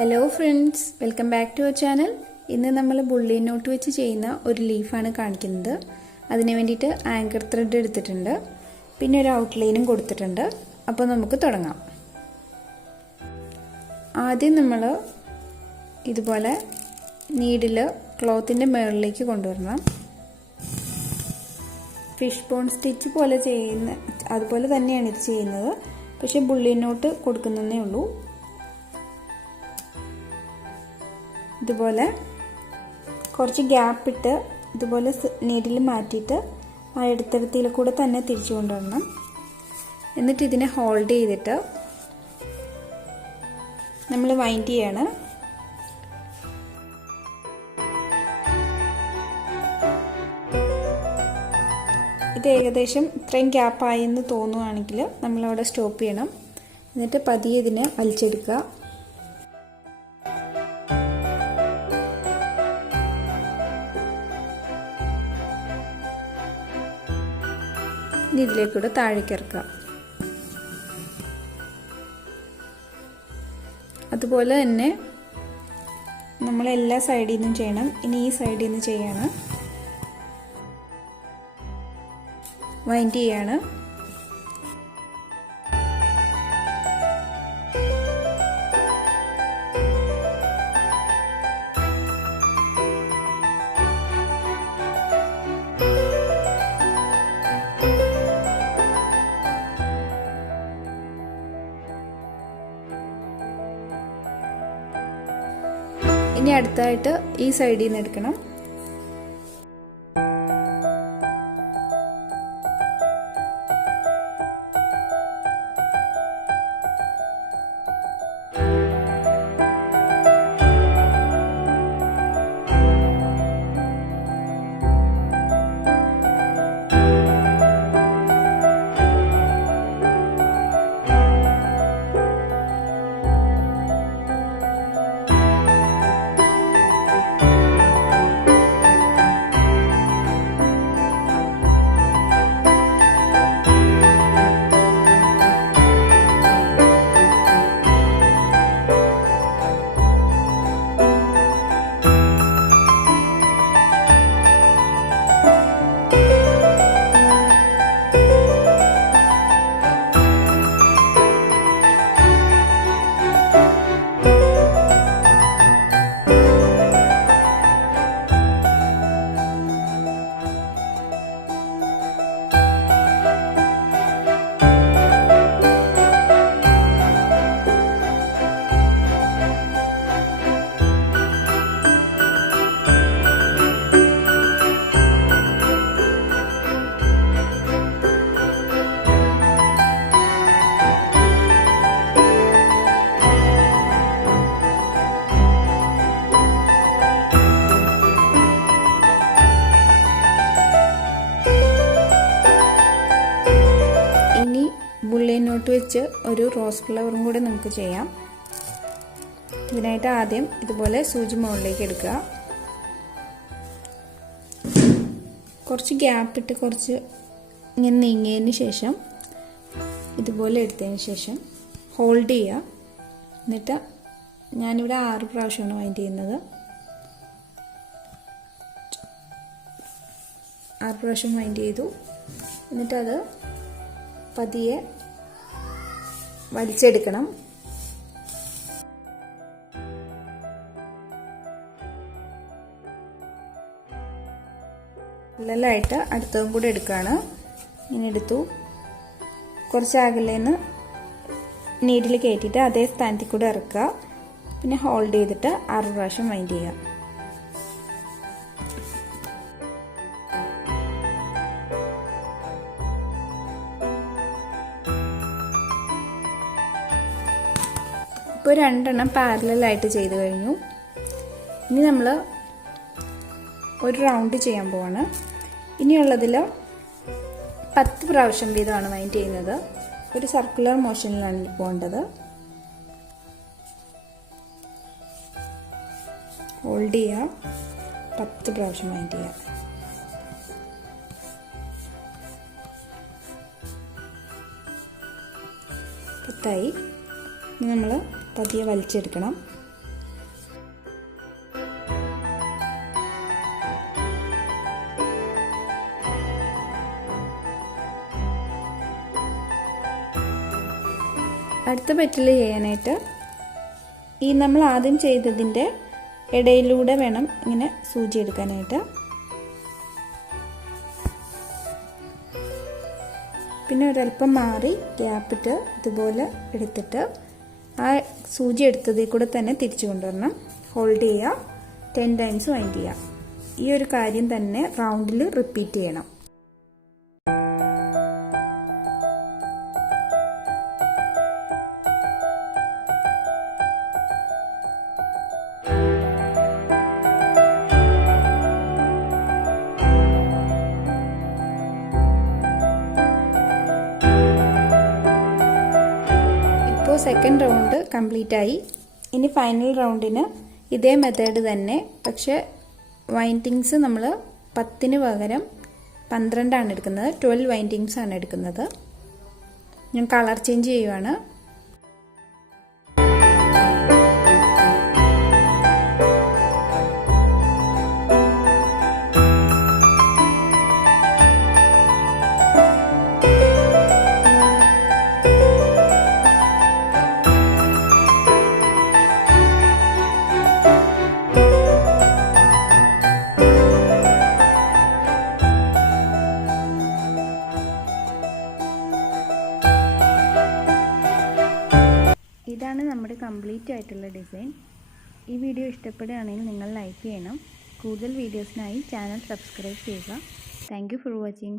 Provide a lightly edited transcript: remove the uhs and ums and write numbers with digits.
Hello friends, welcome back to our channel. ഇന്ന് നമ്മൾ bullion not വെച്ച് ചെയ്യുന്ന ഒരു ലീഫാണ് കാണിക്കുന്നത്. അതിന് വേണ്ടിയിട്ട് ആങ്കർ ത്രെഡ് എടുത്തിട്ടുണ്ട്, പിന്നെ ഒരു ഔട്ട്ലൈനും കൊടുത്തിട്ടുണ്ട്. അപ്പോൾ നമുക്ക് തുടങ്ങാം. ആദ്യം നമ്മൾ ഇതുപോലെ നീഡിൽ ക്ലോത്തിൻ്റെ മുകളിലേക്ക് കൊണ്ടുവരണം. ഫിഷ് ബോൺ സ്റ്റിച്ച് പോലെ അതുപോലെ തന്നെയാണ് ഇത് ചെയ്യുന്നത്, പക്ഷേ ബുള്ളിയൻ നോട്ട് കൊടുക്കുന്നതേ ഉള്ളൂ. ഇതുപോലെ കുറച്ച് ഗ്യാപ്പ് ഇട്ട് ഇതുപോലെ നീഡിൽ മാറ്റിയിട്ട് ആ എടുത്തെടുത്തിൽ കൂടെ തന്നെ തിരിച്ചു കൊണ്ടുവരണം. എന്നിട്ട് ഇതിനെ ഹോൾഡ് ചെയ്തിട്ട് നമ്മൾ വൈൻഡ് ചെയ്യാണ്. ഇത് ഏകദേശം ഇത്രയും ഗ്യാപ്പായി എന്ന് തോന്നുവാണെങ്കിൽ നമ്മളവിടെ സ്റ്റോപ്പ് ചെയ്യണം. എന്നിട്ട് പതിയെ ഇതിനെ വലിച്ചെടുക്കുക. ഇതിലേക്കൂടെ താഴേക്ക് ഇറക്കുക. അതുപോലെ തന്നെ നമ്മൾ എല്ലാ സൈഡിൽ നിന്നും ചെയ്യണം. ഇനി ഈ സൈഡിൽ നിന്ന് ചെയ്യാണ്. വൈൻഡ് ചെയ്യാണ്. ഇനി അടുത്തായിട്ട് ഈ സൈഡിൽ നിന്ന് എടുക്കണം. ബുള്ളിയൻ നോട്ട് വെച്ച് ഒരു റോസ് ഫ്ലവറും കൂടി നമുക്ക് ചെയ്യാം. ഇതിനായിട്ട് ആദ്യം ഇതുപോലെ സൂചി മുകളിലേക്ക് എടുക്കുക. കുറച്ച് ഗ്യാപ്പ് ഇട്ട് കുറച്ച് ഇങ്ങനെ നീങ്ങിയതിന് ശേഷം ഇതുപോലെ എടുത്തതിന് ശേഷം ഹോൾഡ് ചെയ്യുക. എന്നിട്ട് ഞാനിവിടെ 6 പ്രാവശ്യമാണ് വൈൻഡ് ചെയ്യുന്നത്. 6 പ്രാവശ്യം വൈൻഡ് ചെയ്തു. എന്നിട്ടത് പതിയെ വലിച്ചെടുക്കണം. ഫുള്ളായിട്ട് അടുത്തതും കൂടെ എടുക്കുകയാണ്. ഇങ്ങനെ എടുത്തു. കുറച്ച് അകലേന്ന് നീഡിൽ കയറ്റിയിട്ട് അതേ സ്ഥാനത്തിൽ കൂടെ ഇറക്കുക. പിന്നെ ഹോൾഡ് ചെയ്തിട്ട് 6 പ്രാവശ്യം വൈൻഡ് ചെയ്യുക. ഇപ്പോൾ 2 എണ്ണം പാരലലായിട്ട് ചെയ്ത് കഴിഞ്ഞു. ഇനി നമ്മൾ ഒരു റൗണ്ട് ചെയ്യാൻ പോവാണ്. ഇനിയുള്ളതിൽ 10 പ്രാവശ്യം വീതമാണ് വൈൻഡ് ചെയ്യുന്നത്. ഒരു സർക്കുലർ മോഷനിലാണ് പോകേണ്ടത്. ഹോൾഡ് ചെയ്യുക, 10 പ്രാവശ്യം വൈൻഡ് ചെയ്യുക. പത്തായി. ഇനി നമ്മൾ പതിയെ വലിച്ചെടുക്കണം. അടുത്ത പെറ്റൽ ചെയ്യാനായിട്ട് ഈ നമ്മൾ ആദ്യം ചെയ്തതിൻ്റെ ഇടയിലൂടെ വേണം ഇങ്ങനെ സൂചി എടുക്കാനായിട്ട്. പിന്നെ ഒരല്പം മാറി ഗ്യാപ്പിട്ട് ഇതുപോലെ എടുത്തിട്ട് ആ സൂചി എടുത്തതിൽ കൂടെ തന്നെ തിരിച്ചു കൊണ്ടുവരണം. ഹോൾഡ് ചെയ്യുക, 10 ടൈംസ് വൈൻഡ് ചെയ്യുക. ഈ ഒരു കാര്യം തന്നെ റൗണ്ടിൽ റിപ്പീറ്റ് ചെയ്യണം. ഇപ്പോൾ സെക്കൻഡ് റൗണ്ട് കംപ്ലീറ്റ് ആയി. ഇനി ഫൈനൽ റൗണ്ടിന് ഇതേ മെത്തേഡ് തന്നെ, പക്ഷെ വൈൻഡിങ്സ് നമ്മൾ 10 പകരം 12 എടുക്കുന്നത്. 12 വൈൻഡിങ്സ് ആണ് എടുക്കുന്നത്. ഞാൻ കളർ ചേഞ്ച് ചെയ്യുവാണ്. ഇതാണ് നമ്മുടെ കംപ്ലീറ്റ് ആയിട്ടുള്ള ഡിസൈൻ. ഈ വീഡിയോ ഇഷ്ടപ്പെടുകയാണെങ്കിൽ നിങ്ങൾ ലൈക്ക് ചെയ്യണം. കൂടുതൽ വീഡിയോസിനായി ചാനൽ സബ്സ്ക്രൈബ് ചെയ്യുക. Thank you for watching.